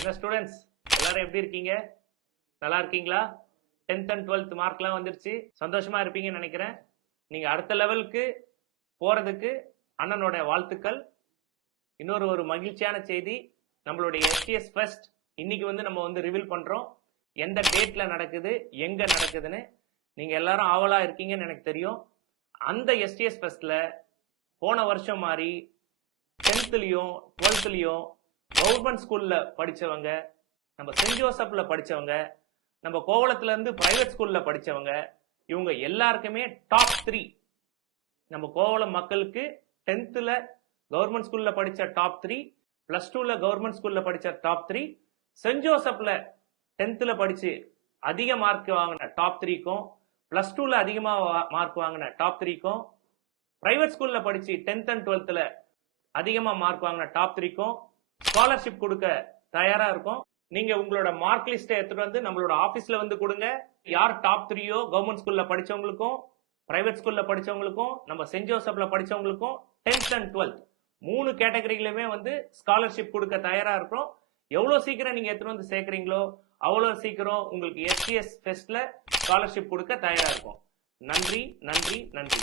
என்ன ஸ்டூடெண்ட்ஸ் எல்லாரும் எப்படி இருக்கீங்க? நல்லா இருக்கீங்களா? 10th and 12th மார்க்லாம் வந்துருச்சு, சந்தோஷமா இருப்பீங்கன்னு நினைக்கிறேன். நீங்க அடுத்த லெவலுக்கு போறதுக்கு அண்ணனோட வாழ்த்துக்கள். இன்னொரு மகிழ்ச்சியான செய்தி, நம்மளுடைய எஸ்டிஎஸ் ஃபெஸ்ட் இன்னைக்கு நம்ம ரிவீல் பண்றோம். எந்த டேட்ல நடக்குது, எங்க நடக்குதுன்னு நீங்க எல்லாரும் ஆவலா இருக்கீங்கன்னு எனக்கு தெரியும். அந்த எஸ்டிஎஸ் ஃபெஸ்ட்ல போன வருஷம் மாதிரி 10th-லயும் 12th-லயும் கவர்மெண்ட் ஸ்கூல்ல படிச்சவங்க, நம்ம சென்ட் ஜோசப்ல படிச்சவங்க, நம்ம கோவளத்துல இருந்து பிரைவேட் ஸ்கூல்ல படிச்சவங்க, இவங்க எல்லாருக்குமே டாப் 3. நம்ம கோவளம் மக்களுக்கு 10th-ல கவர்மெண்ட் ஸ்கூல்ல படிச்ச டாப் 3, +2ல கவர்மெண்ட் ஸ்கூல்ல படிச்ச டாப் 3, சென்ட் ஜோசப்ல 10th-ல படிச்சு அதிக மார்க் வாங்கின டாப் 3க்கும், +2ல அதிகமா மார்க் வாங்கின டாப் 3க்கும், பிரைவேட் ஸ்கூல்ல படிச்சு 10th and 12th-ல அதிகமா மார்க் வாங்கின டாப் 3க்கும் ஸ்காலர்ஷிப் கொடுக்க தயாரா இருக்கும். நீங்க உங்களோட மார்க் லிஸ்ட் எடுத்துட்டு வந்து நம்மளோட ஆபீஸ்ல கொடுங்க. யார் டாப் 3யோ கவர்மெண்ட் ஸ்கூல்ல படிச்சவங்களுக்கும், பிரைவேட் ஸ்கூல்ல படிச்சவங்களுக்கும், நம்ம சென்ட் ஜோசப்ல படிச்சவங்களுக்கும் 10th and 12th 3 கேட்டகரியிலுமே ஸ்காலர்ஷிப் கொடுக்க தயாரா இருக்கும். எவ்வளவு சீக்கிரம் நீங்க எடுத்துட்டு வந்து சேர்க்கறீங்களோ அவ்வளவு சீக்கிரம் உங்களுக்கு எஸ்டிஎஸ் ஃபெஸ்ட்ல ஸ்காலர்ஷிப் கொடுக்க தயாரா இருக்கும். நன்றி நன்றி நன்றி.